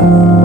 Oh.